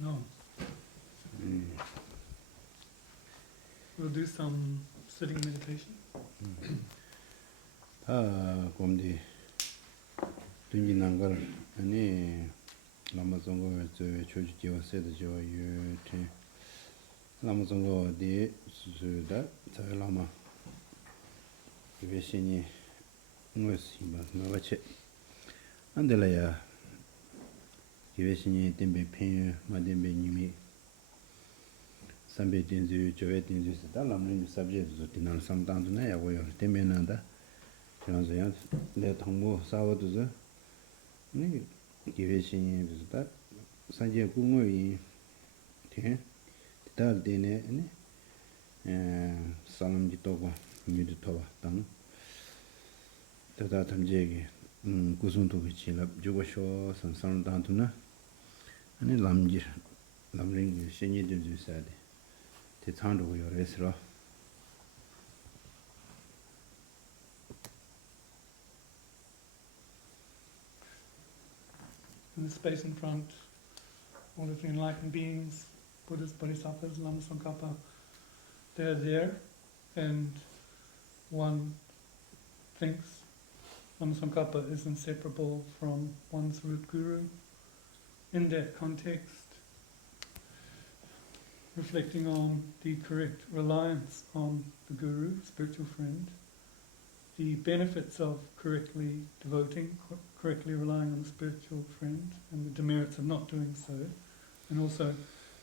No. We'll do some sitting meditation. Gomdi dungi nangal ani lama zongo choji jiwa seda jiwa yu ten lama zongo di suda tsaga lama veshini ngos himba mabache andela ya veshini tembe pen ma tembe nimi sambe tenzu jowe tenzu seda lamni subject zo dinal samdandu na ya goyo tembe nanda 그래서 내 동무 사워도서 네 기회신이 비슷다 산제 공무이 대 달데네 사람지 또고 미드 토바 당 다다 담제기 구순도 그치라 주고쇼 선선단도나 아니 람지 람링 신이들 주사데 대창도 요래스로 In the space in front, all of the enlightened beings, Buddhas, Bodhisattvas, Lama Tsongkhapa, they're there, and one thinks Lama Tsongkhapa is inseparable from one's root guru. In that context, reflecting on the correct reliance on the guru, spiritual friend, the benefits of correctly devoting, correctly relying on the spiritual friend, and the demerits of not doing so, and also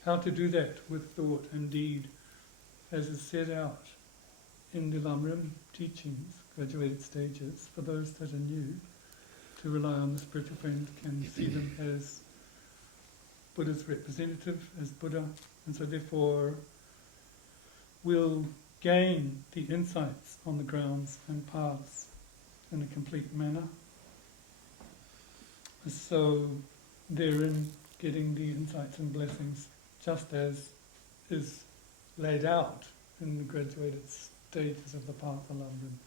how to do that with thought and deed, as is set out in the Lamrim teachings, graduated stages. For those that are new, to rely on the spiritual friend can see them as Buddha's representative, as Buddha, and so therefore will gain the insights on the grounds and paths in a complete manner. So therein getting the insights and blessings just as is laid out in the graduated stages of the path of Lamrim.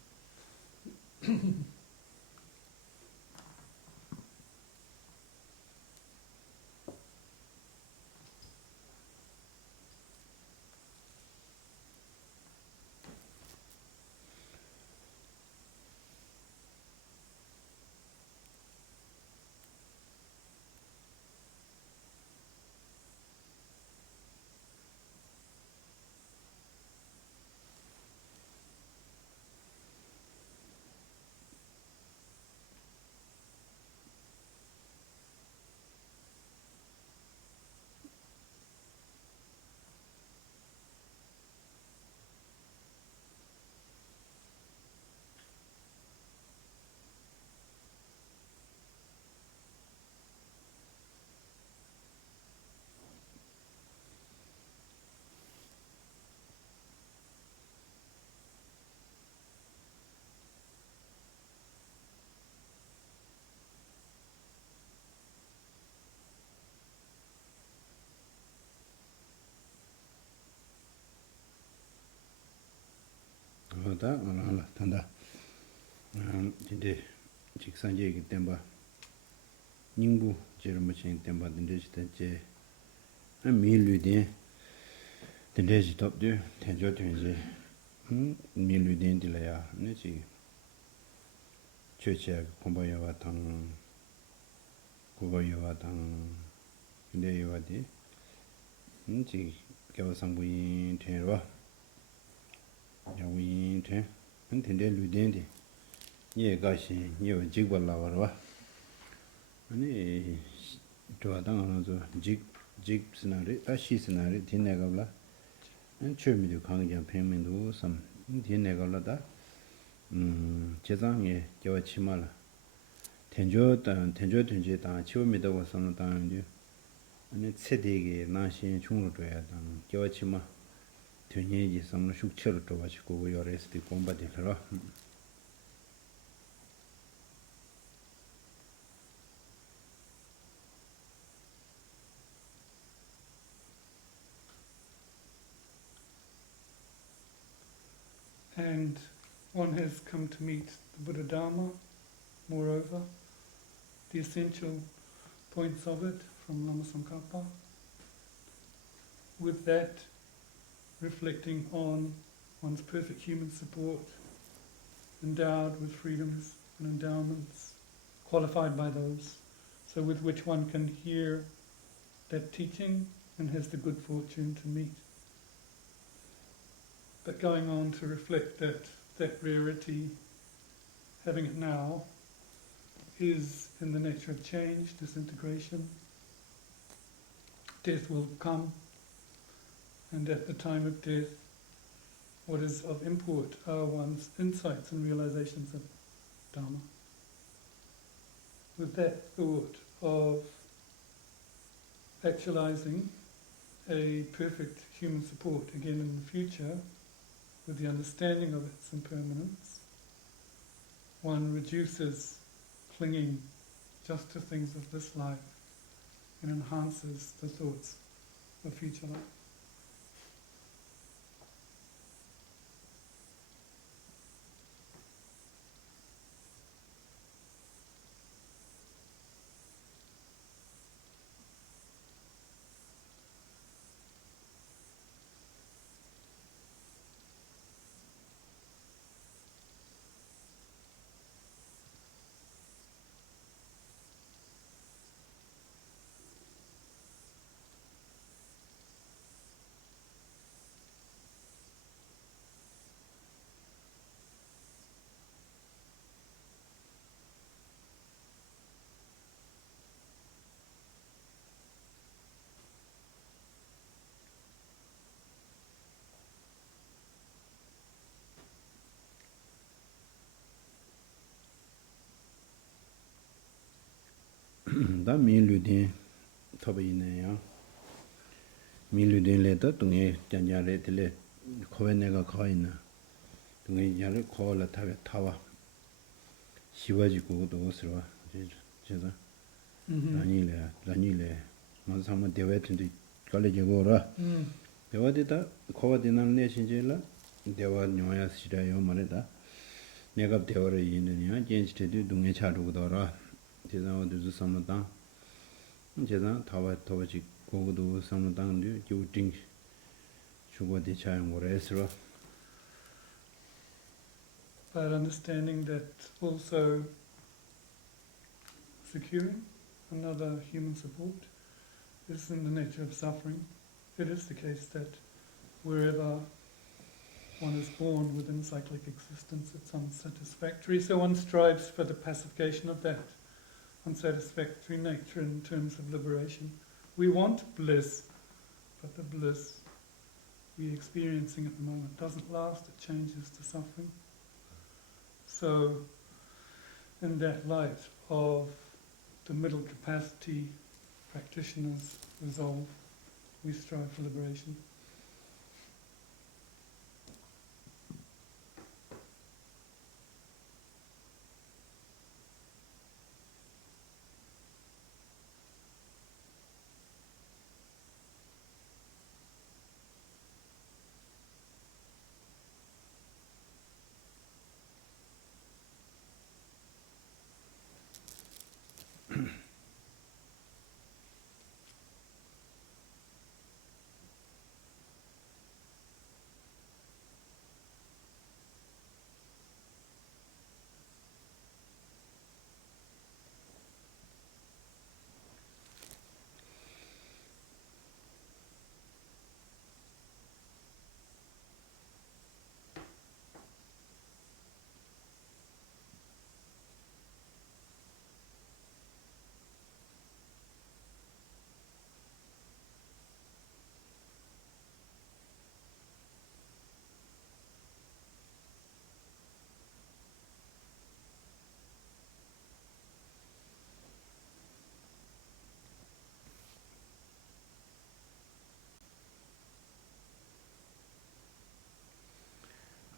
다 단다 근데 직산제기 때문에 닝부 제르머신 때문에 된대지대 밀류데 된대지 덥도 된저된지 밀류된들이야 네지 최치야 공부해와 당 국어여와 당 근데여와디 지 교상부인 되어 야윈 테 근데 루덴데 예가시 요 직발라와 아니 도와당하면서 직 스나리 다시 스나리 디네가블라 안 처음이도 강의장 평면도 섬 디네가블라다 제장에 저 치마라 텐조 다 처음이도 와서는 당연히 아니 세대게 나신 중으로 줘야 당 저 치마 되니지 섬을 숙처를 줘 가지고 요레스티 공부되더라. And one has come to meet the Buddha Dharma, moreover, the essential points of it from Lama Tsongkhapa. With that, reflecting on one's perfect human support, endowed with freedoms and endowments, qualified by those, so with which one can hear that teaching and has the good fortune to meet. But going on to reflect that rarity, having it now, is in the nature of change, disintegration. Death will come, and at the time of death, what is of import are one's insights and realizations of Dharma. With that thought of actualizing a perfect human support again in the future, with the understanding of its impermanence, one reduces clinging just to things of this life and enhances the thoughts of future life. 다 밀류딘 토베이네요. 밀류딘 레다 동에 잔자레들레 코베네가 거있나. 동에 야를 코라 타와. 시와지고도 오스와. 제가 라니레 먼저 한번 대화했는데 걸레지고라. 대화되다 코바디난 내신제라 대화 녀야 시라요 말이다. 내가 대화를 이는냐 젠스테도 동에 차르고더라. 제자와도 삼다 제자 타와 토바지 고고도 삼다인데 교팅 주고디 차용 거래서 But understanding that also securing another human support is in the nature of suffering. It is the case that wherever one is born within cyclic existence, it's unsatisfactory, so one strives for the pacification of that unsatisfactory nature in terms of liberation. We want bliss, but the bliss we're experiencing at the moment doesn't last, it changes to suffering. So, in that light of the middle capacity practitioners' resolve, we strive for liberation.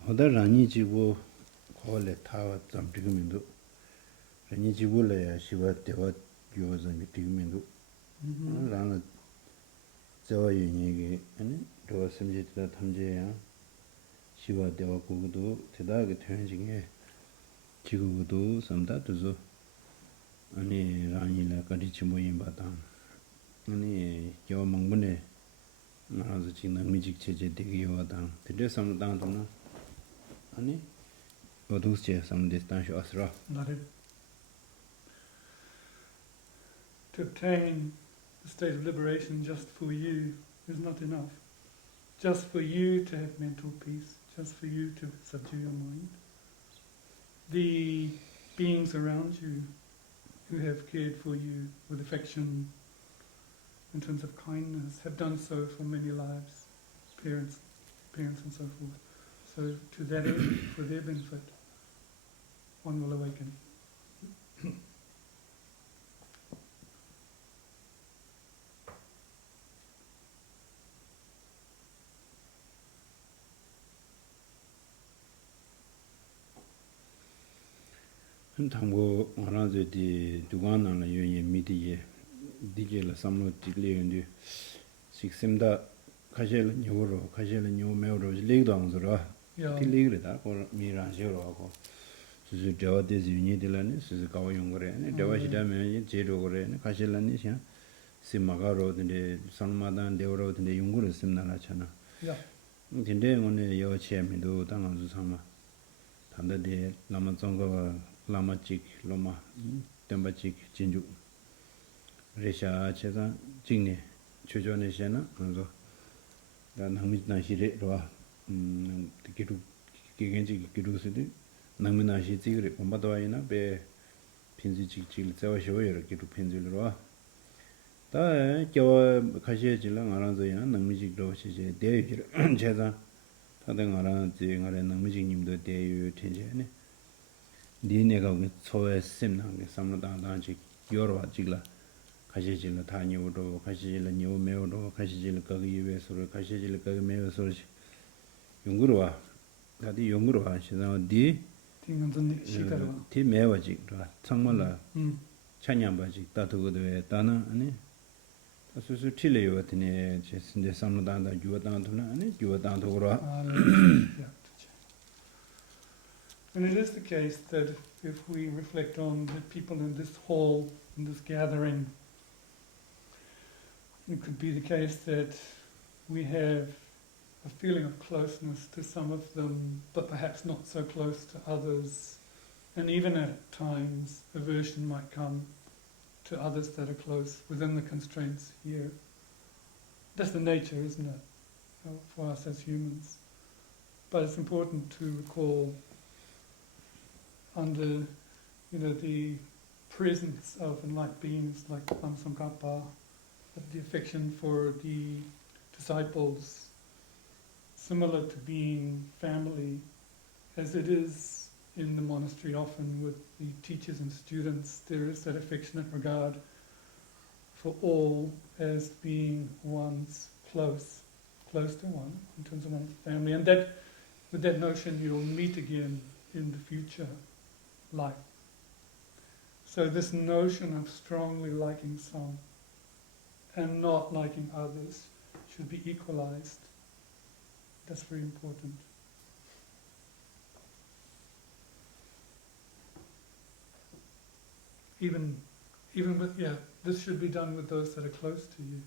어다 라니지고 콜레 타와 잠티금인도 라니지고래 시바 대와 요즘 티금인도 라나 저와 유니게 아니 더 심지다 탐제야 시바 대와 고도 대다게 퇴행중에 지구도 삼다도서 아니 라니라 가리치 모임 바다 아니 겨 망분에 나서 지금 미직 체제 되게 요다. 근데 삼당도나 아니 어두스제 삼데 단쇼 아스라. Not it. To obtain the state of liberation just for you is not enough. Just for you to have mental peace, just for you to subdue your mind. The beings around you who have cared for you with affection, in terms of kindness, have done so for many lives, parents and so forth. So to that end, for their benefit, one will awaken. 당고 원하저디 두관나는 요예 미디에 디젤 삼로 딜레인데 식심다 가실 녀로 가실 녀 매로 레이도 안서라 Yeah. 딜레그다 고 미란셔로 하고 수수 저데지 유니딜라네 수수 가와 용거래 대화시다면 제로 거래 가실라니 샤 심마가로데 산마단 데오로데 용거를 심나라잖아. Yeah. 근데 오늘 요 체미도 당한주 삼아 단다데 라마종가 라마직 로마 템바직 진주 레샤 제가 직내 최전에시나 그래서 나 남미나시레 로아 기루 기겐지 기루스데 남미나시 지그레 엄마도아이나 베 핀지직 질 자와쇼여 기루 핀질로아 다 겨 가시에질랑 알아서야 남미직도 시제 대유기를 제가 다들 알아지 알아 남미직님도 대유 텐제네 니네가 초에 셈나게 삼로당당지 여러 지라 가시질라 다니오도 가시질라 뇨메오도 가시질라 거기 위해서를 가시질라 거기 메어서 용구로와 다디 용구로와 시나디 딩은전 시가로. 디 메와지 정말라 찬양바지 따두고도에 따나 아니 수수 틸레요 같으네 제신데 삼로당다 유어당도나 아니 유어당도로 Yeah. And it is the case that if we reflect on the people in this hall, in this gathering, it could be the case that we have a feeling of closeness to some of them, but perhaps not so close to others. And even at times, aversion might come to others that are close within the constraints here. That's the nature, isn't it, for us as humans? But it's important to recall under, the presence of enlightened beings like Lamsangkapa, the affection for the disciples, similar to being family, as it is in the monastery often with the teachers and students, there is that affectionate regard for all as being one's close to one, in terms of one's family. And that, with that notion, you'll meet again in the future life. So this notion of strongly liking some and not liking others should be equalized. That's very important. Even with, this should be done with those that are close to you.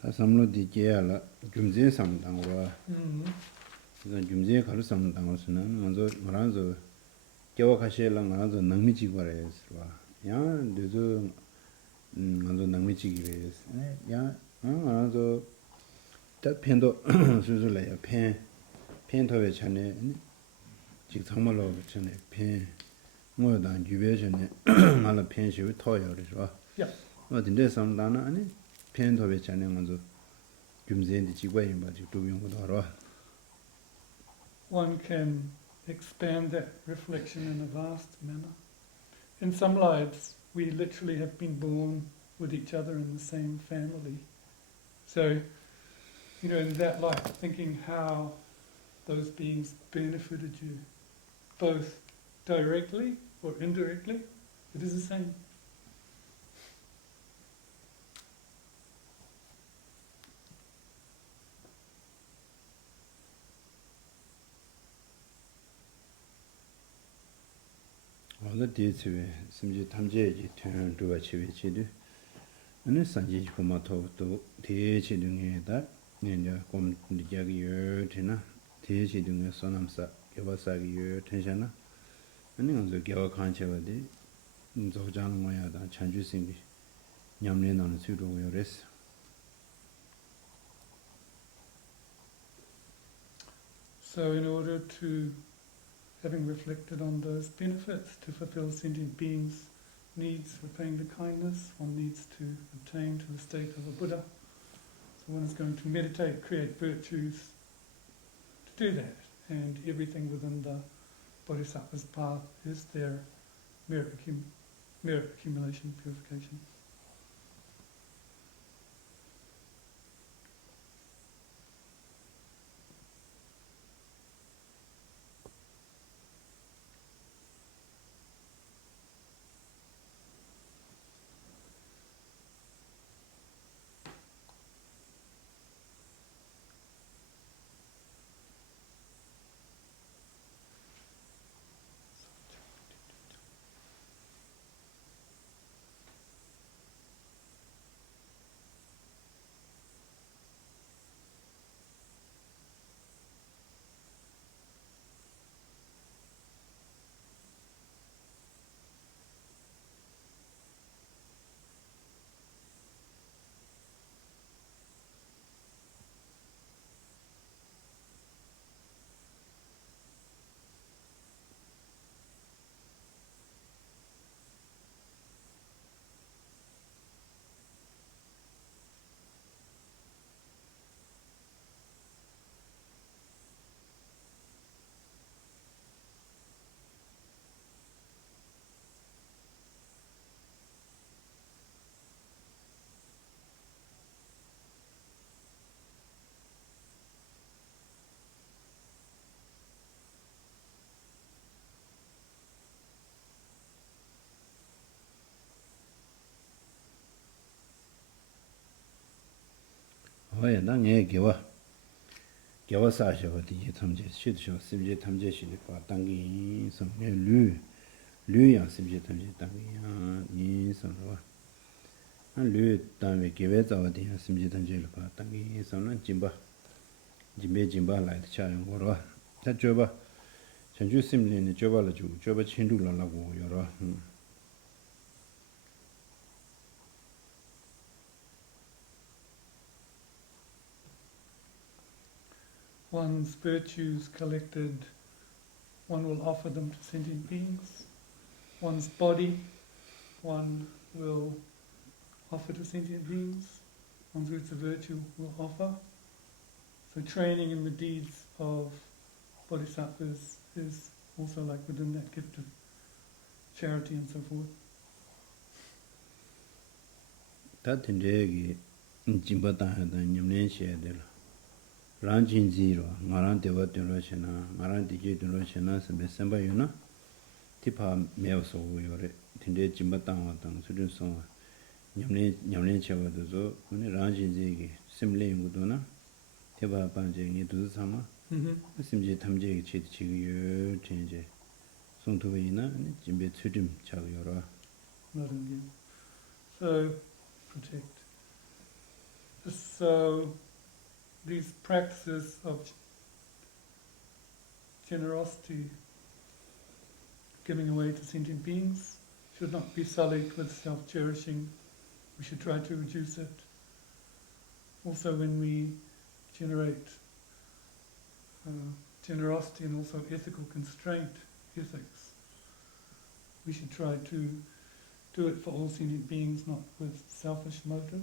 다 삼로디 제야라 줌제 삼당과 그래서 줌제 가르 삼당으로서는 먼저 말하면서 겨와 가시엘랑 말하면서 능미지과래서 야 늦어 먼저 능미지기래서 야 말하면서 다 펜도 수술래요 펜토에 전에 지금 정말로 전에 펜 뭐다 유배 전에 말로 펜시를 토요 그래서 어딘데 삼당은 아니 펜토에 전에 먼저 줌제인데 지과에 맞지 두명도 알아. One can expand that reflection in a vast manner. In some lives, we literally have been born with each other in the same family. So, in that life, thinking how those beings benefited you, both directly or indirectly, it is the same. 어느 뒤에 심지 탐제지 퇴원도와 치위치도 어느 산지 고마토도 대지 등에다 내가 곰 니자기 여트나 대지 등에 소남사 개발사기 여 텐션나 아니 먼저 개발 관체와디 조장 뭐야다 chan주심이 냠내나는 수로 요레스. So in order to, having reflected on those benefits, to fulfill sentient beings' needs for paying the kindness, one needs to obtain to the state of a Buddha. So one is going to meditate, create virtues to do that. And everything within the Bodhisattva's path is their merit accumulation, purification. 어에 나게 개와 사셔가 뒤에 탐제 시드셔 심제 탐제시니 봐 당기 성에 류야 심제 탐제 당기야 인성과 류 다음에 개외 자와디 심제 탐제를 봐 당기 성은 짐바 라이 차용 거로 자 줘봐 전주 심리는 줘봐라 줘봐 친구라고 여러 One's virtues collected, one will offer them to sentient beings. One's body, one will offer to sentient beings. One's roots of virtue will offer. So training in the deeds of bodhisattvas is also like within that gift of charity and so forth. 다 된대기 짐바다하다 냠nen시에들 란진지로 마란 데버들로시나 마란 디제들로시나 semba유나 티파 메오소요레 딘데 짐바땅와땅 수준성 냠nen체와도서 오늘 란진지기 심레인구도나 티바 반쟁이 두사마 심지 탐제기 치지요 진제 송토베이나 짐베 추림 차요라 Not in you. So protect. So these practices of generosity, giving away to sentient beings, should not be sullied with self-cherishing. We should try to reduce it. Also when we generate generosity and also ethical constraint, ethics, we should try to do it for all sentient beings, not with selfish motive.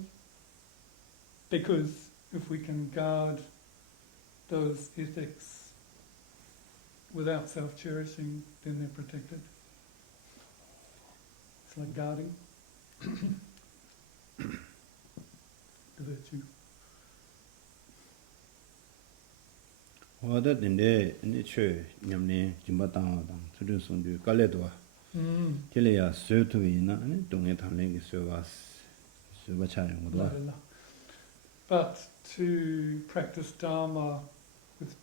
Because if we can guard those ethics without self-cherishing, then they're protected. It's like guarding the virtue. 와다 된데 니체 냠네 짐바땅와당 수준성도 깔레도와 텔레야 스르투이나 아니 동에 담내기 스바차용 거도 But to practice Dharma with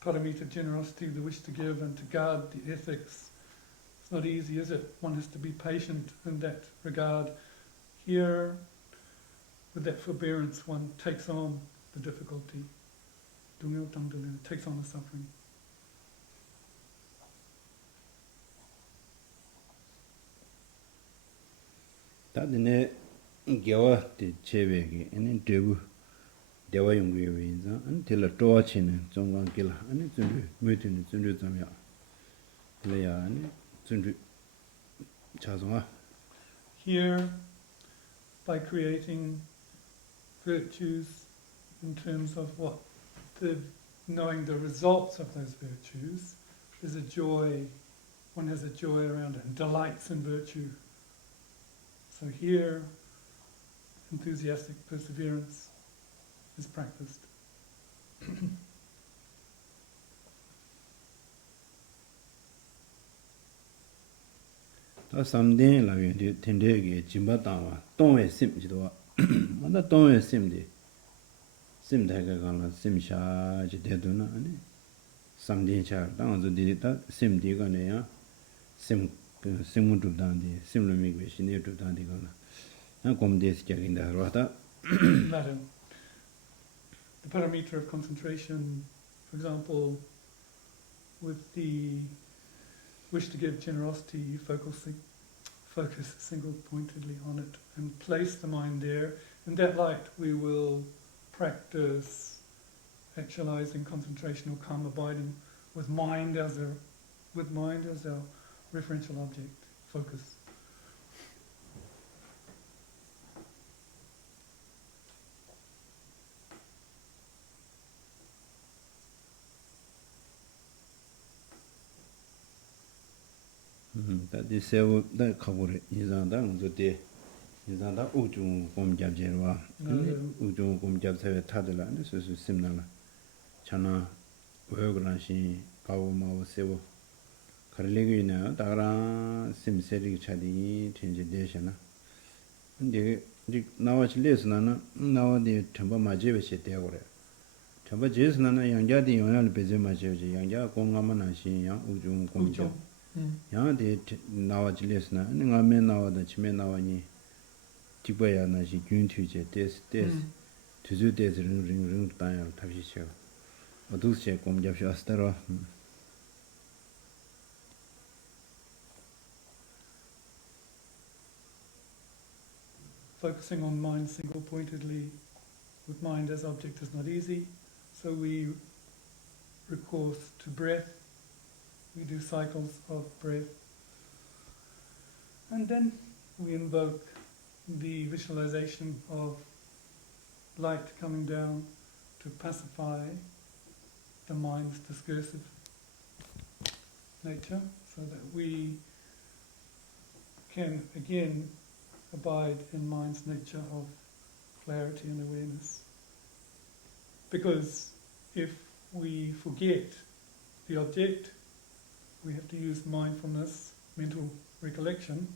paramita generosity, the wish to give and to guard the ethics, it's not easy, is it? One has to be patient in that regard. Here, with that forbearance, one takes on the difficulty. Takes on the suffering. 다드네 겨와 데 체베기 아니 데부 대화 용구에 인자 안 딜라 도와치는 정관길 아니 준비 메트는 준비 점이야 그래야 아니 준비 자성아 Here, by creating virtues in terms of what knowing the results of those virtues, there's a joy, one has a joy around it and delights in virtue. So here, enthusiastic perseverance is practiced. 다 삼된 라비데 텐데게 짐바다와 동에 심지도 만다 동에 심디 심다가 간라 심샤 지대도나 아니 삼된차 당어도 디다 심디가네야 심 심무두단디 심르미게 신에두단디가나 나 곰데스 께긴다 로다 Madam, the parameter of concentration, for example, with the wish to give generosity, you focus single-pointedly on it and place the mind there. In that light, we will practice actualizing concentration or calm abiding with mind as our referential object, focus. 다디 세우 다 가보래 인자다 저때 인자다 우중 공잡제와 우중 공잡세에 타들라 그래서 심나라 차나 외그란시 가오마오 세우 가르레기나 다라 심세리 차디 텐제데샤나 근데 이 나와치 레스나나 나와디 템바 마제베시 되고래 템바 제스나나 양자디 영향을 배제 마제지 양자 공감만하시 양 우중 공잡 양데 나와질레스나 내가메 나와다 치메 나와니 디바야 나시 균투제 데스 투주 데스 링 따야 탑시셔 어두세 공잡시 아스타로 Focusing on mind single-pointedly with mind as object is not easy, so we recourse to breath. We do cycles of breath. And then we invoke the visualization of light coming down to pacify the mind's discursive nature, so that we can again abide in mind's nature of clarity and awareness. Because if we forget the object, we have to use mindfulness, mental recollection,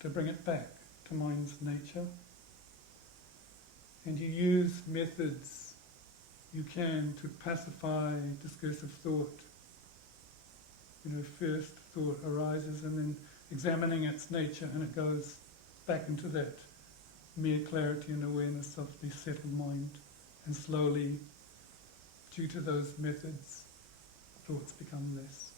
to bring it back to mind's nature. And you use methods you can to pacify discursive thought. First thought arises and then examining its nature, and it goes back into that mere clarity and awareness of the settled mind. And slowly, due to those methods, thoughts become less.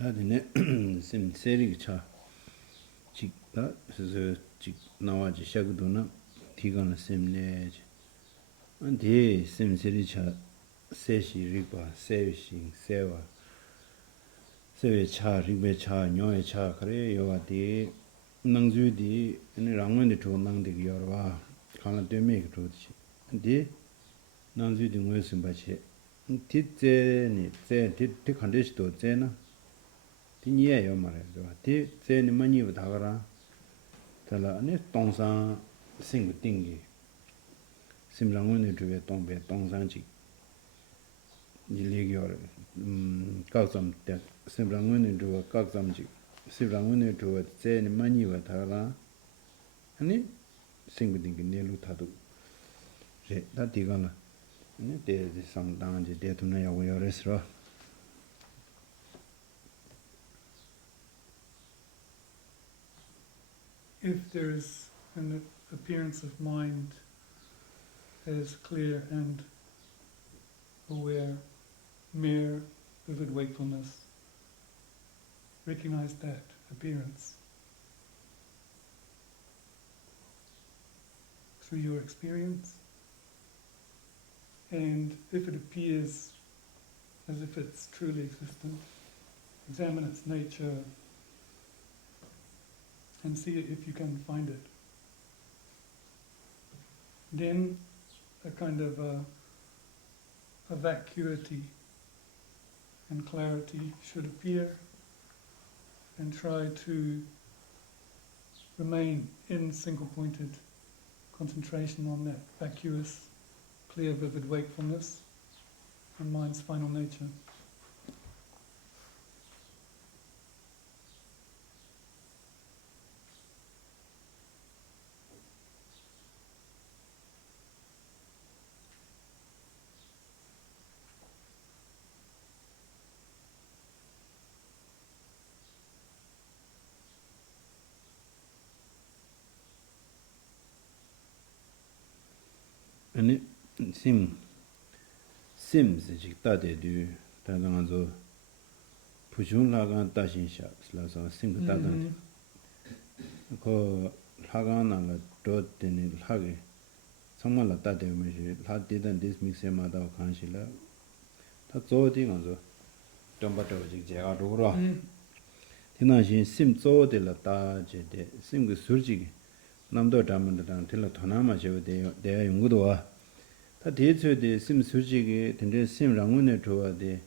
다들 심 세리 차 직다 그래서 직 나와지 샤그도나 디가나 셈네 안디 심 세리 차 세시 리바 세시 세와 세베 차 리베 차 뇨에 차 그래 요와디 낭주디 네 랑원데 조낭데 요와 칸라 되메 그러지 디 낭주디 뭐였음 바치 디제니 제 디디 컨디스도 제나 디니에요 말해도 디 제니 많이 다가라 달라 아니 동상 생고 띵기 심랑원에 주에 동배 동상지 일리기어를 각점 때 심랑원에 주에 각점지 심랑원에 주에 제니 많이 다가라 아니 생고 띵기 내로 타도 제 다디가나 아니 대지 상당지 대통령이 오요레스로 If there is an appearance of mind that is clear and aware, mere vivid wakefulness, recognize that appearance through your experience, and if it appears as if it's truly existent, examine its nature and see if you can find it. Then a kind of a vacuity and clarity should appear, and try to remain in single-pointed concentration on that vacuous, clear, vivid wakefulness and mind's final nature. 아니 심스 직다데도 다당아서 부중라간 따신샤 슬라서 심그 따단 그 하가나가 도드니 하게 정말로 따대면서 하디던 디스믹스마다 관심라 다 조디가서 좀바도 제가 로라 디나신 심 조들라 따제데 심그 술지 남도 담는다는 틀로 도나마 제대요 내가 연구도 와. 다 대처대 심 수직이 된데 심 랑문에 좋아데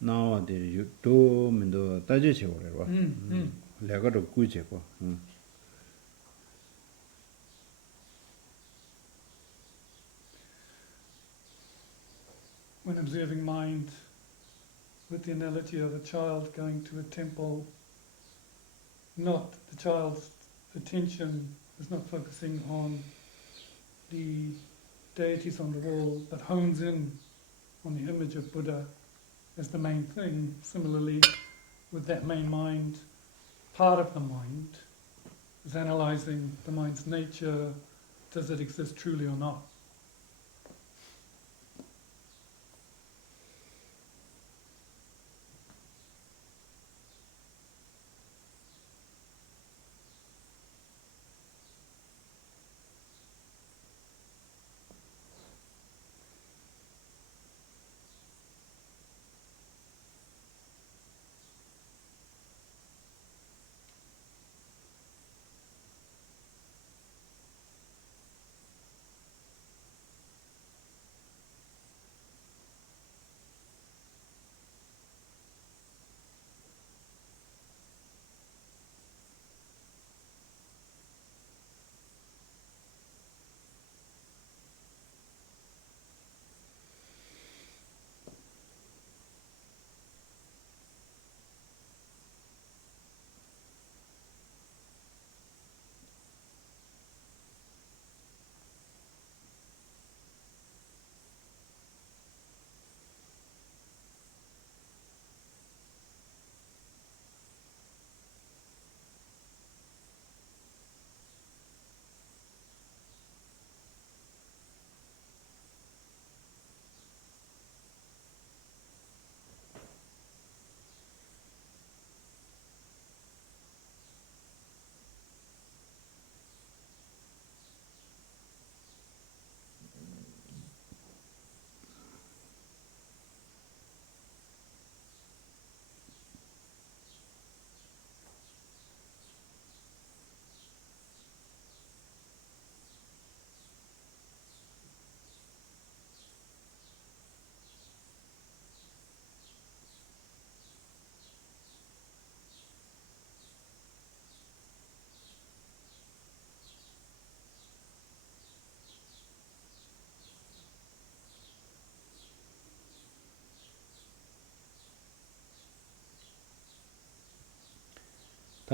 나와데 유도 민도 따지지 오래 와. 내가도 꾸제고. When observing mind with the analogy of a child going to a temple, not the child's attention is not focusing on the deities on the wall, but hones in on the image of Buddha as the main thing. Similarly, with that main mind, part of the mind is analyzing the mind's nature. Does it exist truly or not?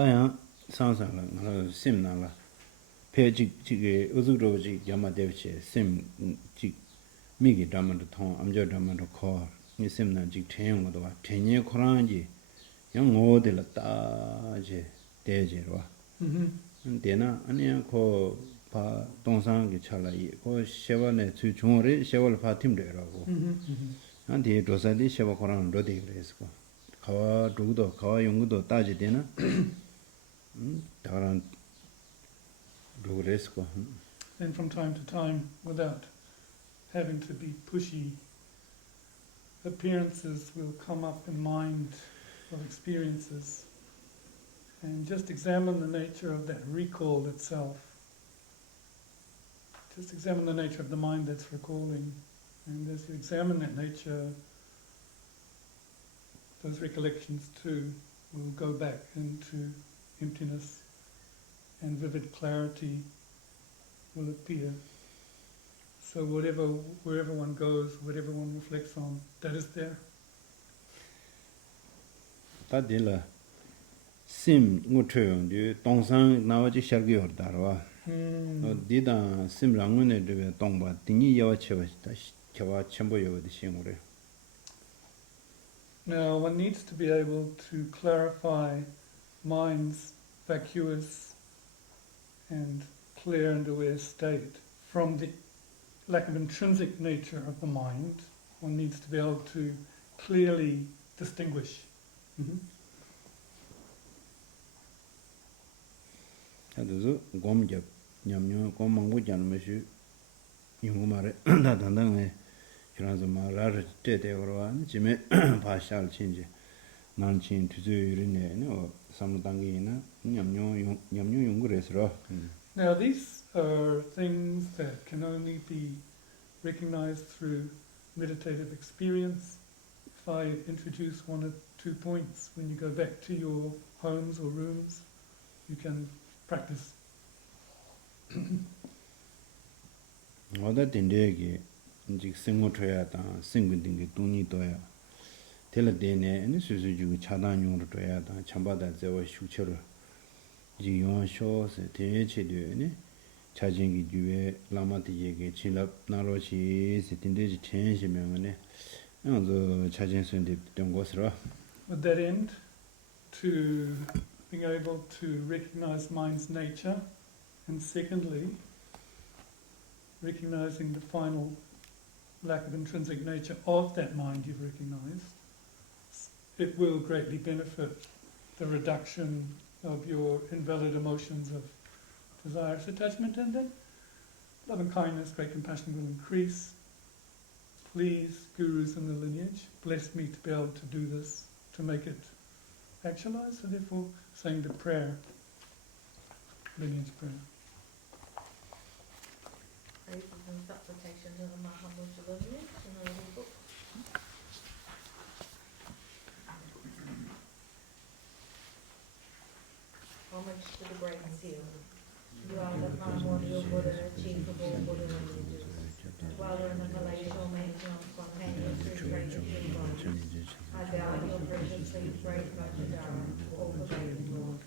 다양 상상을 심나라 폐직직의 의ዙ로지 야마대비치 심 미기 담아도 통 암저 담아도 거 미심나 직 태용도 와 태니 코란지 영어들 따제 대제로 데나 아니야 거바 동상기 차라이 거 셰원에 주 중월에 셰월 파팀되라고 한테 도사디 셰바 코란 로데 그래서 가와 누구도 가와 용구도 따지 되나 다른 그래서 And from time to time, without having to be pushy, appearances will come up in mind of experiences, and just examine the nature of that recall itself. Just examine the nature of the mind that's recalling, and as you examine that nature, those recollections too will go back into emptiness, and vivid clarity will appear. So wherever one goes, whatever one reflects on, that is there. 다딜라 심 무트용디 동상 나와지 샤기어다와 디다 심랑은에 되게 동바 딩이 여와체와다 겨와 첨부 여와디 심으래. Now one needs to be able to clarify mind's vacuous and clear and aware state from the lack of intrinsic nature of the mind. One needs to be able to clearly distinguish. 다도 곰접 냠뇨 곰망고 잔메시 용구마레 다단당에 그래서 말을 때대로와 지메 바샤를 친지 난친 투즈유리네 삼단기나 냠뇨 용구레스로. Now these are things that can only be recognized through meditative experience. If I introduce one or 2 points, when you go back to your homes or rooms, you can practice. 어디 된대기 이제 생活해야다 생근딩게 돈이 떠야 텔레데네 네 수수주 차단용으로 떠야다 참바다 제와 슈처를 이제 용쇼스 대체되네 자진기 주에 라마티에게 진압 나로시 세틴데지 텐시면네 먼저 자진선데 된 것으로. With that end, to being able to recognize mind's nature, and secondly, recognizing the final lack of intrinsic nature of that mind you've recognized, it will greatly benefit the reduction of your invalid emotions of desirous attachment, and then love and kindness, great compassion will increase. Please, gurus in the lineage, bless me to be able to do this, to make it actualize. So therefore, saying the prayer, lineage prayer. Praises and supplications of the Mahamudra Retreat in the little book. Homage to the Great Seal. You are the primordial Buddha, chief of all Buddha lineages. Dweller in the palatial mansion of spontaneous retreat of Buddha. I bow at your precious feet, great Vajradhara, all-pervading Lord.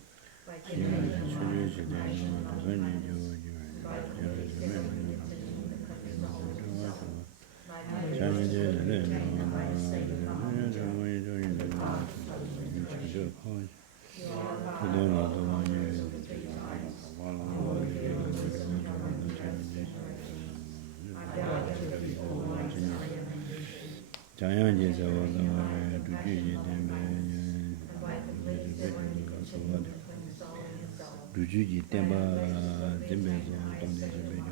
By generation, mind, compassion, love, and kindness. By the peace and omnipotence in the country soul and soul. My happiness is maintained the highest state of Mahamudra. The path of liberation. You are the path of the 3 times. Lord, you are the wisdom, government, justice, generation. I bow at your feet, almighty I am ambition. 자연제에서 And by the bliss and only continue between soul and soul. 루주지 땜바 잼베서 동네 잼베죠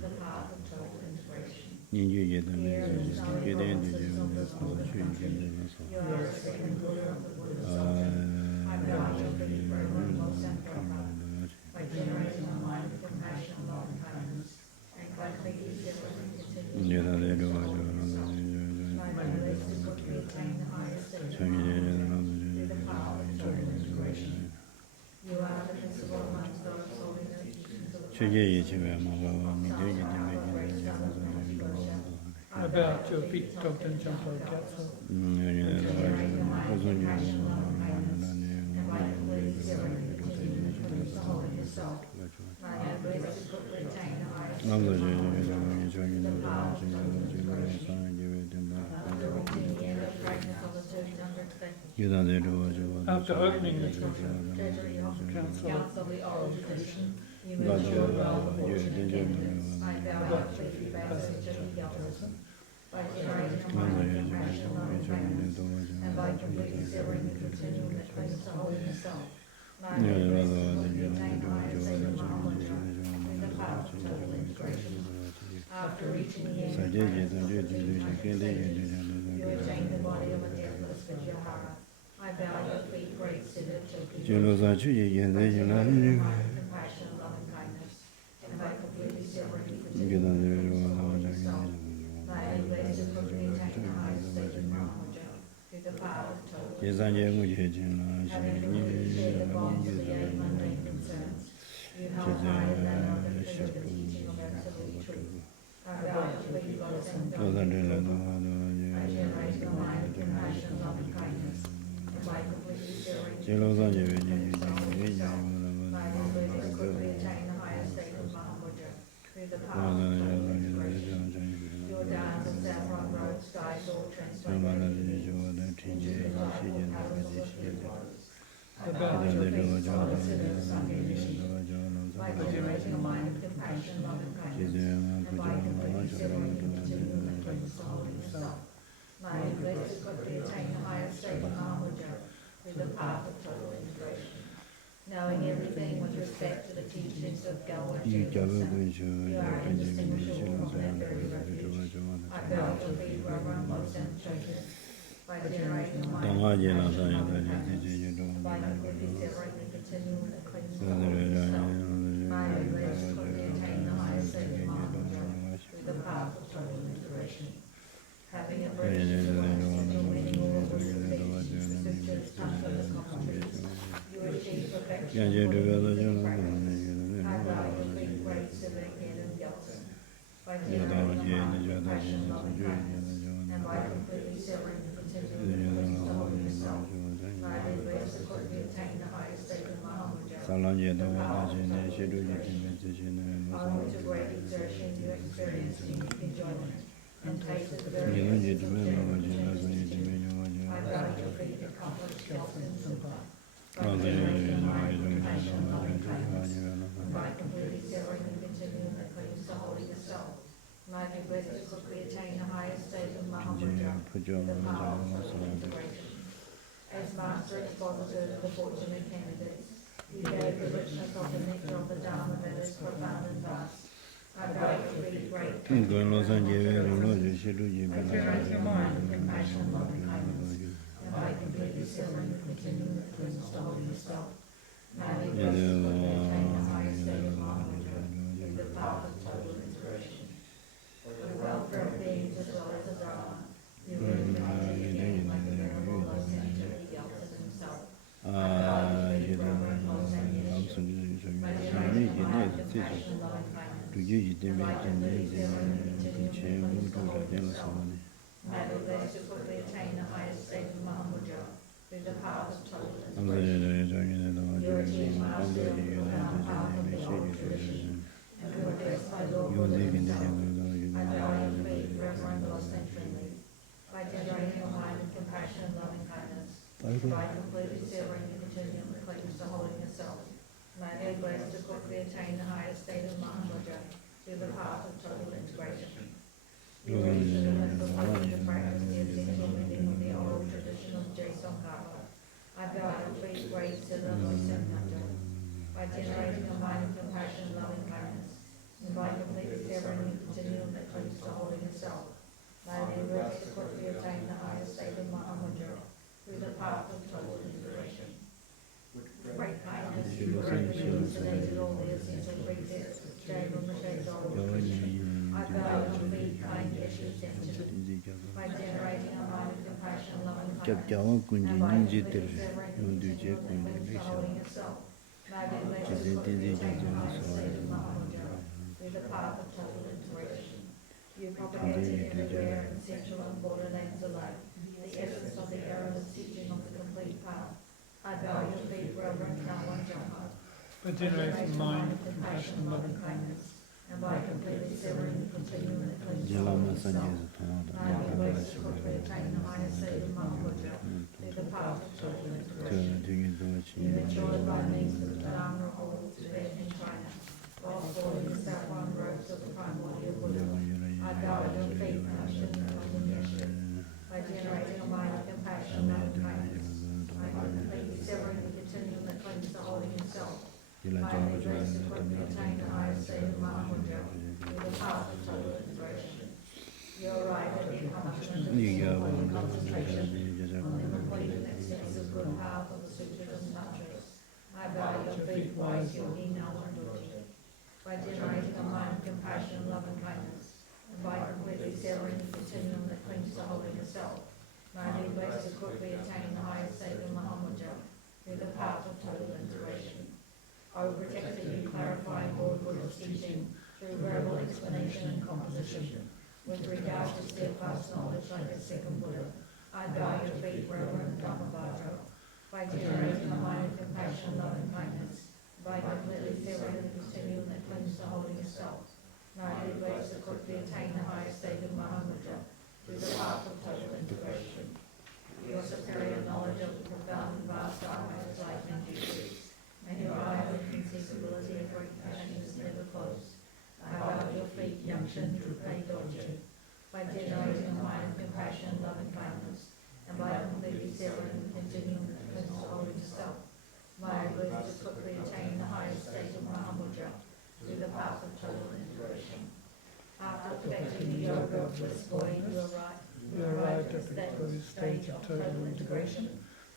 The path of total integration. 인주제도면서 계대인들이 서서 추진되면서 You are the second Buddha of the Buddha soul. I bow at your feet, forever lost and profound. By generating a mind of compassion, love, and kindness, and by clearly different continues. My bliss is what we attain the highest state of mind. Through the power of total integration. You are the principle amongst those holding the teachings of the 최제의 집에 마가 민대기 About your feet, Dr. Jampo Gyatso. and by the bliss completely sever and continue in the cleanse the holy yourself. May I bless the cook retain the highest state of Mahamudra through the power of total integration. Reaching the end of brightness of the 200 things. After opening the Treasury of Council Council of the Oral Tradition, you move your realm of fortune and candidates. I bow your completely passage to the elders. By generating a mind of compassion, love, and kindness, and by completely severing the continuum that clings to holiness self. May I bless the cook retain the highest state of Mahamudra through the power of total integration. After reaching the end of brightness of the 200 stages, you attain the body of a deathless Vijayahara. I bow your feet, great Siddha Toki. Compassion, love, and kindness, and by completely severing the continuum that clings to holiness self. May I bless the cook retain the highest state of Mahamudra through the power of total integration. Having completely shared the bonds of the 8 mundane concerns, you held high the banner of the clear the teaching of absolute truth. I bow your feet, goddess and God. I generate the mind of compassion, love, and kindness, and by completely severing the continuum that clings to holiness self. May I bless the cook retain the highest state of Mahamudra through the power of total integration. Your dance of saffron road skies all transformed into delightful palace of blue waters. I bow at your feet, solid sinners, by generating a mind of compassion, love, and kindness, and by completely severing the continuum that clings to holiness self. May I bless the cook attain the highest state of Mahamudra through the path of total integration. Knowing everything with respect to the teachings of Galway you are indistinguishable from that very refuge. I bow at your feet, reverend most ancestors, by generating a mind of compassion, love, and kindness, and by completely severing the continuum that clings to holiness self. May I bless could attain the highest state of Mahamudra through the path of total integration. Having embraced the divine central meaning all of the scriptures under the commentaries, you achieve perfection according to the practice. I bow your feet, great civic head and Gelson, by generating a mind of compassion, love, and kindness, and by completely severing the continuum that clings to holiness self. May I be blessed to quickly attain the highest state of Mahamudra, the power of total integration. Owing to great exertion, you experienced unique enjoyment, and tasted the very essence of generosity. I bow at your feet, accomplished Gelson Simba, by generating a mind of compassion, love, and kindness, and by completely severing the continuum that clings to holiness self. May I be blessed to quickly attain the highest state of Mahamudra through the power of total integration. As Master Expositor of the fortunate candidates, you gave the richness of the nectar of the Dharma that is profound and vast. I bow your feet, great I generate your mind of compassion, love, and kindness, and by completely severing the continuum that clings to holiness self. May I be blessed to quickly attain the highest state of Mahamudra through the path of total integration. For the welfare of beings as well as the Dharma, you illuminated the game like the venerable Losangeli Gelson himself. I bow your feet, reverend Losangeli, by generating a mind of compassion, love, and kindness, and by completely severing the continuum that clings to holiness self. May I be blessed to quickly attain the highest state of Mahamudra through the path of total integration. You achieve mastery of the profound path of the oral tradition, and who are blessed by Lord Buddha himself. I bow your feet, reverend Losangeli, by generating a mind of compassion, love, and kindness, and by completely severing the continuum that clings to holiness self. May I be blessed to quickly attain the highest state of Mahamudra through the path of total integration. You reach the limits of holy to practice the essential living of the oral tradition of Jaisongkara. I bow your feet, great Siddha Losenmata, by generating a mind of compassion, love, and kindness, and by completely severing the continuum that clings to holiness self. May I be blessed to quickly attain the highest state of Mahamudra through the path of total integration. With great kindness, you correctly elucidated all the essential precepts of Jain Rinpoche's oral tradition. I bow your feet, kind Geshe Sensei, by generating a mind of compassion, love, and kindness, and by completely severing the continuum that clings to holiness self. May I be blessed to quickly attain the highest state of Mahamudra through the path of total integration. You propagated everywhere in central and borderlands alike the essence of the errorless teaching of the complete path. I bow your feet, reverend by generating mind, compassion, love and kindness, and by completely severing the continuum that clings to Jilama holding self. Sanjay Thana, May I be blessed to quickly attain the highest state of Mahamudra through the path of total integration. You matured by means of the Dharma Hall Tibet in China, while following the saffron robes of the primordial Buddha. I bow at your feet, passion and illumination. By generating a mind of compassion, love and kindness, I completely severing the continuum that clings to holding himself. May I be blessed to quickly attain the highest state of Mahamudra through the path of total integration. You arrive at the accomplishment of the concentration on the complete and extensive good path of the sutras and tantras. I bow at your feet, wise yogi, now and Dorji. By generating a mind of compassion, love and kindness, and by completely severing the continuum that clings to holding the self, may I be blessed to quickly attain the highest state of Mahamudra through the path of total integration. I will protect you, clarifying Lord Buddha's teaching through verbal explanation and composition. With regard to steadfast knowledge like a second Buddha, I bow at your feet, Reverend Dhammapada. By generating a mind of compassion, love and kindness, by completely severing the continuum that clings to holding a self, may I be blessed to quickly attain the highest state of Mahamudra through the path of total integration. Your superior knowledge of the profound and vast Dharma is like magic trees, and your eye of inconceivability of great passion is never closed. I bow at your feet, Yangshan Drupai Dorji. By generating a mind of compassion, love and kindness, and by completely severing the continuum that clings to holding self, may I be blessed to quickly attain the highest state of Mahamudra through the path of total integration. After perfecting the yoga of bliss void, you arrived at the stage of total integration.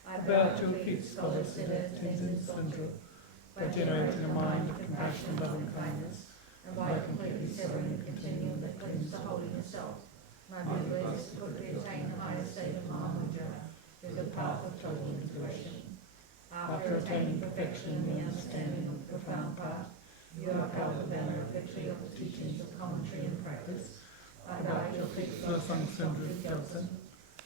I bow at your feet, scholar Siddha Tenzin Sundra. By generating a mind of compassion, love and kindness, and by completely severing the continuum that clings to holding yourself, may I be blessed to quickly attain the highest state of Mahamudra through the path of total integration. After attaining perfection in the understanding of the profound path, you upheld the banner of victory of the teachings of commentary and practice. I bow at your feet, Losang Sundra Gyaltsen.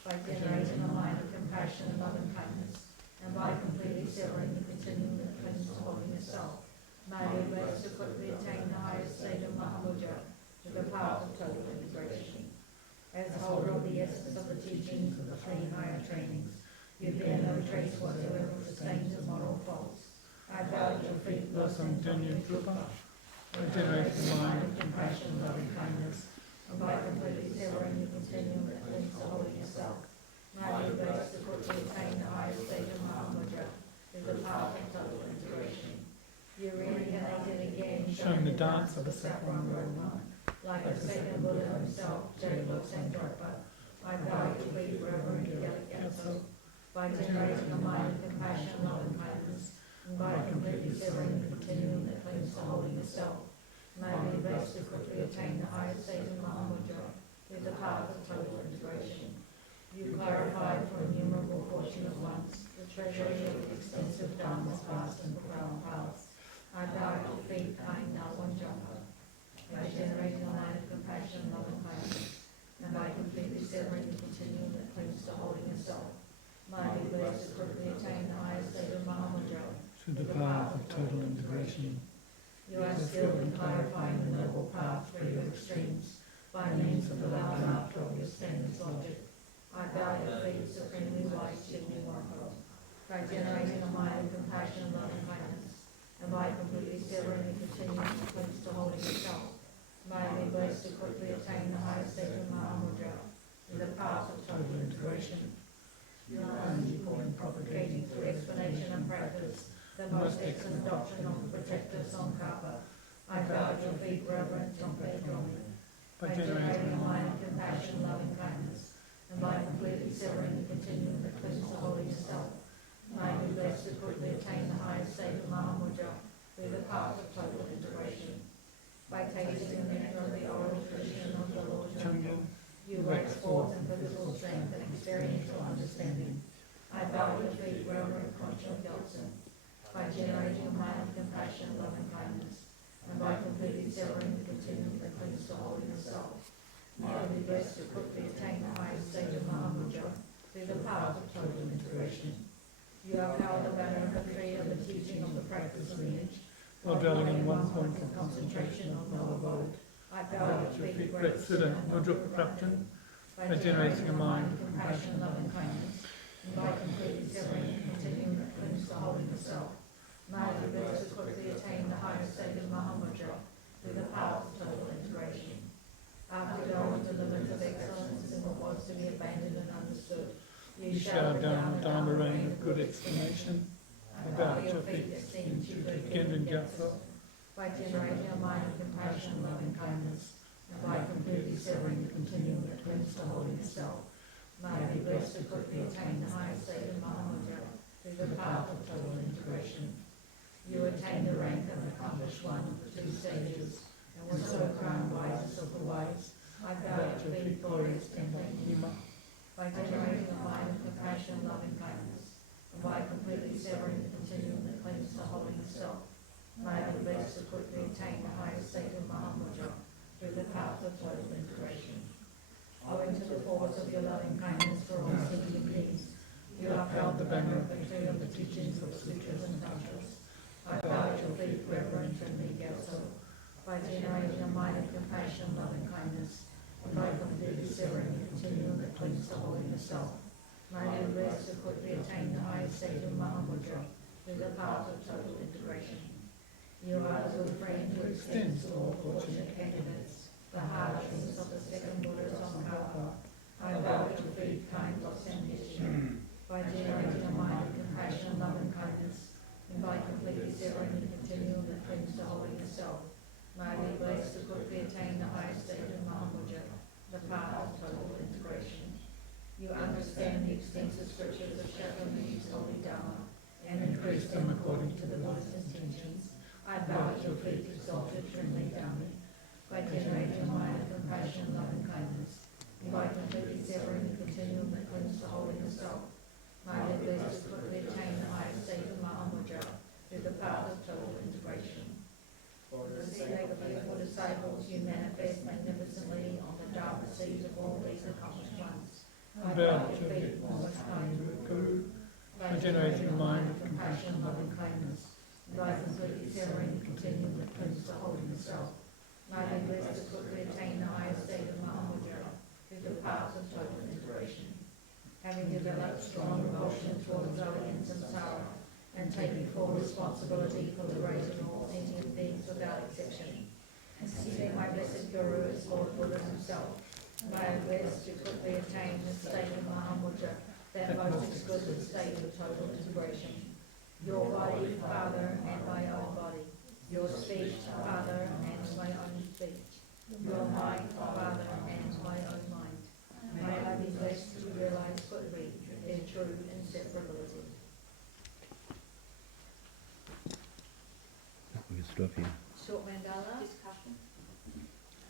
By generating a mind of compassion, love and kindness, and by completely severing the continuum that clings to holding yourself, may I be blessed to quickly attain the highest state of Mahamudra through the path of total integration. As holder of the essence of the teachings of the three higher trainings, you bear no trace whatsoever of stains of moral faults. I bow at your feet, Losang Denya Drupa. By generating a mind of compassion, love and kindness, and by completely severing the continuum that clings to holding yourself, may I be blessed to quickly attain the highest state of Mahamudra through the path of total integration. You reincarnated again, showing the dance of the saffron robe mind, like the second Buddha himself, J-Lo Sangdropa. I bow at your feet, Reverend Gyatso. By generating a mind of compassion, love and kindness, and by completely severing the continuum that clings to holding yourself, may I be blessed to quickly attain the highest state of Mahamudra through the path of total integration. You clarified for innumerable portion of ones the treasury of the extensive Dharma's vast and profound paths. I bow at your feet, kind Nawan Japa. By generating a mind of compassion, love and kindness, and by completely severing the continuum that clings to holding yourself, may I be blessed to quickly attain the highest state of Mahamudra through the path of total integration. You are skilled in clarifying the noble path through your extremes by means of the loud laughter of your standards logic. I bow at your feet, supremely wise Jigme Warpo. By generating a mind of compassion, love and kindness, and by completely severing the continuum that clings to holding yourself, may I be blessed to quickly attain the highest state of Mahamudra through the path of total integration. You are only in propagating through explanation and practice the most excellent doctrine of the protector Tsongkhapa. I bow at your feet, Reverend Tongpe Dromi. By generating a mind of compassion, love and kindness, and by completely severing the continuum that clings to holding yourself, may I be blessed to quickly attain the highest state of Mahamudra through the path of total integration. By tasting the nectar of the oral tradition of the Lord Changyal, you wax forth in physical strength and experiential understanding. I bow at your feet, Reverend Concho Gyaltsen. By generating a mind of compassion, love and kindness, and by completely severing the continuum that clings to holding yourself, may I be blessed to quickly attain the highest state of Mahamudra through the path of total integration. You upheld the banner of the tree of the teaching of the practice lineage, or dwelling in one point of concentration of no abode. I bow at your feet, Great Siddha, Mudra Praptan, by generating a mind of compassion, love, and kindness, and by completely severing the continuum that clings to holiness self, may I be blessed to quickly attain the highest state of Mahamudra through the power of total integration. After going to the limits of excellence in what was to be abandoned and understood, you shower down a Dharma rain of good explanation about your feet esteemed to Gendon Gyatso, by generating a mind of compassion, love, and kindness, and by completely severing the continuum that clings to holiness self, may I be blessed to quickly attain the highest state of Mahamudra through the power of total integration. You attain the rank of accomplished one of the two stages, and were so crowned wisest of the wise. I bow at your feet, glorious temple, by generating a mind of compassion, love, and kindness, and by completely severing the continuum that clings to holiness self, may I be blessed to quickly attain the highest state of Mahamudra through the path of total integration. Owing to the force of your loving kindness for all seeking beings, you upheld the banner of victory of the teachings of sutras and tantras. I bow at your feet, reverently, Gyatso, by generating a mind of compassion, love, and kindness, and by completely severing the continuum that clings to holiness self, may I be blessed to quickly attain the highest state of Mahamudra through the path of total integration. You are a good friend who extends to all fortunate candidates the hard lessons of the second Buddha's Sankara. I bow at your feet, kind Dosen by generating a mind of compassion, love, and kindness, and by completely severing the continuum that clings to holiness self, may I be blessed to quickly attain the highest state of Mahamudra, the path of total integration. You understand the extensive scriptures of Shakyamuni's holy Dharma and increase them according to the Buddha's intentions. I bow at your feet, exalted Trinley Dhammi, by generating a mind of compassion, love, and kindness, and by completely severing the continuum that clings to holiness self, may I be blessed to quickly attain the highest state of Mahamudra through the path of total integration. For the sake of your disciples, you manifest magnificently on the Dharma seat of all these accomplished ones. I bow at your feet, most kind Guru, by generating a mind of compassion, love, and kindness, and by completely severing the continuum that clings to holiness self, may I be blessed to quickly attain the highest state of Mahamudra through the path of total integration. Having developed strong revulsion towards dwelling in samsara, and taking full responsibility for the raising of all sentient beings without exception, and seeing my blessed Guru as Lord Buddha himself, may I be blessed to quickly attain the state of Mahamudra, that most exquisite state of total integration. Your body, Father, and my own body. Your speech, Father, and my own speech. Your mind, Father, and my own mind. May I be blessed to realize quickly their true inseparability. We stop here. Short mandala. Discussion.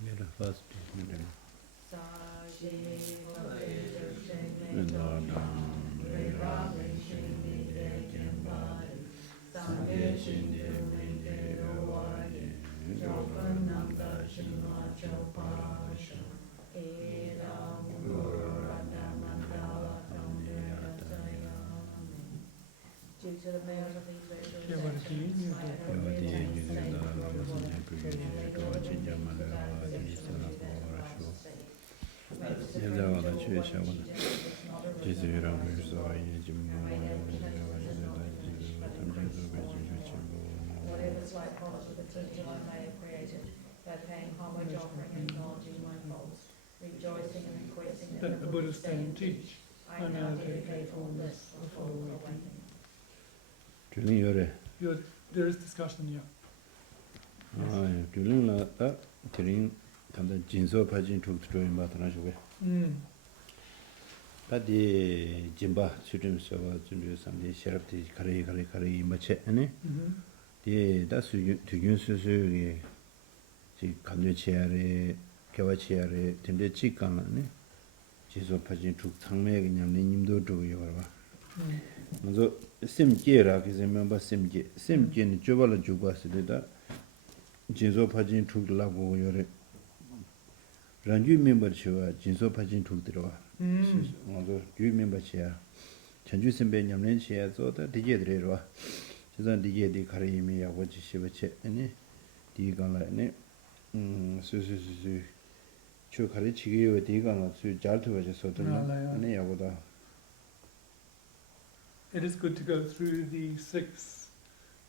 Yeah, the first. Due to the merit of these virtues, whatever slight faults of attention I may have created, by paying homage, offering, and acknowledging my faults, rejoicing and requesting that the Buddha's stand stand teach. I now dedicate all this for full awakening. There is discussion here. Padi Jimba Sudrim Sava Jundu Sandi Sharapti Kari Mache Ane the Dasu Tugun Susu Kandu Chiare Kawachiare Tende Chikana Jiso Pajin took Tangmeg Nimdo to Yorva. So Simjera is a member Simjin Jobala Juba Sidida Jiso Pajin took Lago Yore Ranju member Shua Jiso Pajin took the Roa. Also, you remember Chia Chanju Simbe Yamlen Chia, so that the Jedreva 시자 디게 디 카리미 야고지 시베체 아니 디가라네 수수수수 주 가르치기에 디가나 수 잘투버지 소도는 아니 야고다. It is good to go through the 6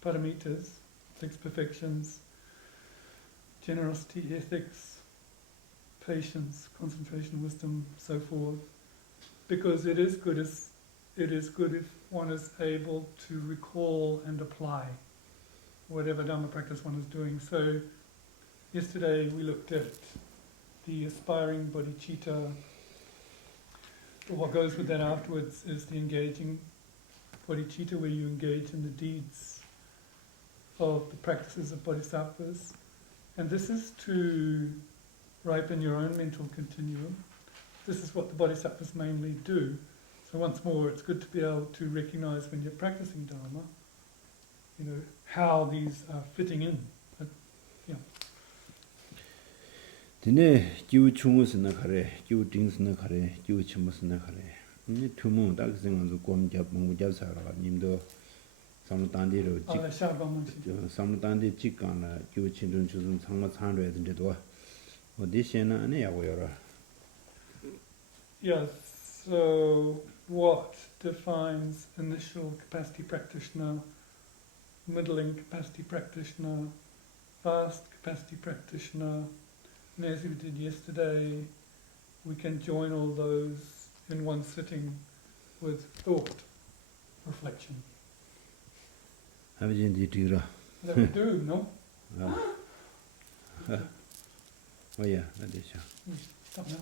paramitas, 6 perfections: generosity, ethics, patience, concentration, wisdom, so forth, because it is good if one is able to recall and apply whatever Dhamma practice one is doing. So yesterday we looked at the aspiring bodhicitta. What goes with that afterwards is the engaging bodhicitta, where you engage in the deeds of the practices of bodhisattvas. And this is to ripen your own mental continuum. This is what the bodhisattvas mainly do. So once more, it's good to be able to recognize when you're practicing Dharma, how these are fitting in. But, yeah. Dine giu chumusna khare, giu dingsna khare, giu chimusna khare. Ni tumu dak singan gom jap mungu jap sara nimdo samtandi ro samtandi chikana giu chindun chuzun changma chanro yadinde do. Odi shena ane yagoyora. Yes, so what defines initial capacity practitioner, middling capacity practitioner, fast capacity practitioner? And as we did yesterday, we can join all those in one sitting with thought, reflection. That we do, no? Oh yeah, that is. Stop now.